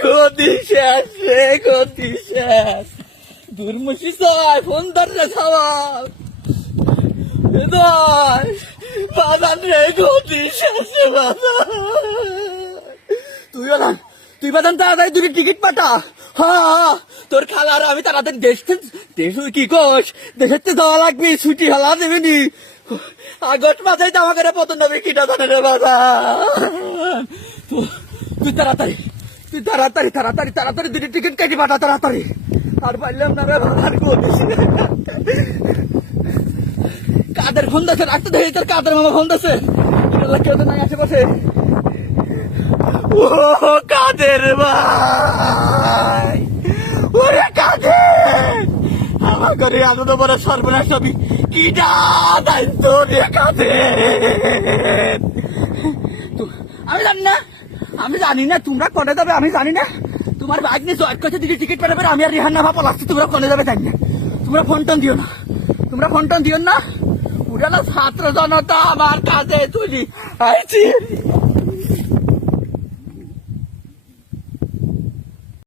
গতি শেষ রে, গতি শেষ। দুর্মুষি সবাই ফোন ধরে সবাই বাদান রে, গতি শেষ রে বাদান। তুই বাদান তাড়াতাড়ি দুটি টিকিট পাঠা। হ্যাঁ, তোর খালার আমি তাড়াতাড়ি দেশ কি কোষ, দেশের তো যাওয়া লাগবে, ছুটি হলা দেবেনি। আগস্ট মাসে তো আমাকে পতন নবী কিটা জানে রে বাদান। তুই তাড়াতাড়ি দুটি টিকিট কেটে পাঠা তাড়াতাড়ি। আর পারলাম না রে বাদান, কাদের ফোন দিয়েছে, রাখতে দেখি তোর কাদের মামা ফোন দিয়েছে। কেউ তো নাই আশেপাশে। ও কাদের ভাই, ওরে কাদের, আমার ঘরে এত তো বড় সর্বনাশ হবি কিটা দায়িত্ব রে কাদের। আমি জানি না তোমরা কনে যাবে, আমি জানি না। তোমার বাইক নিয়ে জয়েট করছে, দিদি টিকিট পেলে আমি আর রিহান না ভাপা লাগছি। তোমরা কনে যাবে জানি না। তোমরা ফোন টোন দিও না। উড়ালো ছাত্র জনতা আমার কাছে তুলি আইছি।